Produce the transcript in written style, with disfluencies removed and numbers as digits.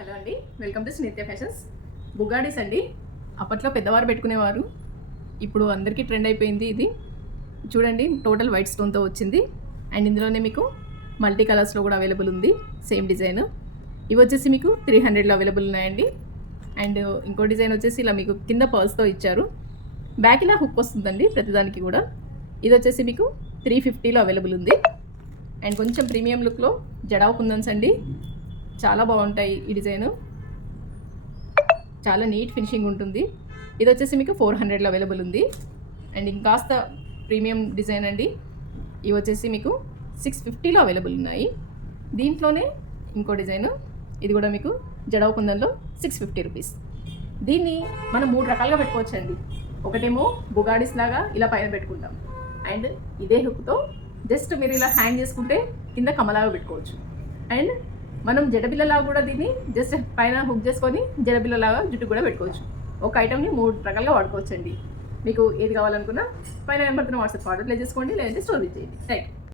Hello అండి, welcome to నిత్య fashions. బుగాడీస్ అండి. అప్పట్లో పెద్దవారు పెట్టుకునేవారు, ఇప్పుడు అందరికీ ట్రెండ్ అయిపోయింది ఇది. చూడండి, టోటల్ వైట్ స్టోన్తో వచ్చింది. అండ్ ఇందులోనే మీకు మల్టీ కలర్స్లో కూడా అవైలబుల్ ఉంది, సేమ్ డిజైన్. ఇవి వచ్చేసి మీకు 300లో అవైలబుల్ ఉన్నాయండి. అండ్ ఇంకో డిజైన్ వచ్చేసి ఇలా మీకు కింద పర్ల్స్తో ఇచ్చారు. బ్యాక్ ఇలా హుక్ వస్తుందండి ప్రతిదానికి కూడా. ఇది వచ్చేసి మీకు 350లో అవైలబుల్ ఉంది. అండ్ కొంచెం ప్రీమియం లుక్లో జడావ్ కుందన్స్ అండి, చాలా బాగుంటాయి. ఈ డిజైను చాలా నీట్ ఫినిషింగ్ ఉంటుంది. ఇది వచ్చేసి మీకు 400లో అవైలబుల్ ఉంది. అండ్ ఇంకాస్త ప్రీమియం డిజైన్ అండి. ఇవి వచ్చేసి మీకు 650లో అవైలబుల్ ఉన్నాయి. దీంట్లోనే ఇంకో డిజైను, ఇది కూడా మీకు జడావ్ కుందన్లో 650 రూపీస్. దీన్ని మనం 3 రకాలుగా పెట్టుకోవచ్చు అండి. ఒకటేమో బుగాడీస్ లాగా ఇలా పైన పెట్టుకుంటాం. అండ్ ఇదే హుక్తో జస్ట్ మీరు ఇలా హ్యాంగ్ చేసుకుంటే కింద కమలాగా పెట్టుకోవచ్చు. అండ్ మనం జడబిల్లలాగా కూడా దీన్ని జస్ట్ పైన హుక్ చేసుకొని జడబిల్లలాగా జుట్టు కూడా పెట్టుకోవచ్చు. ఒక ఐటమ్ని 3 రకాలుగా వాడుకోవచ్చు అండి. మీకు ఏది కావాలనుకున్నా పైన నెంబర్తో వాట్సాప్ ఆర్డర్ ప్లేస్ చేసుకోండి, లేదంటే స్టోర్ చేయండి. రైట్.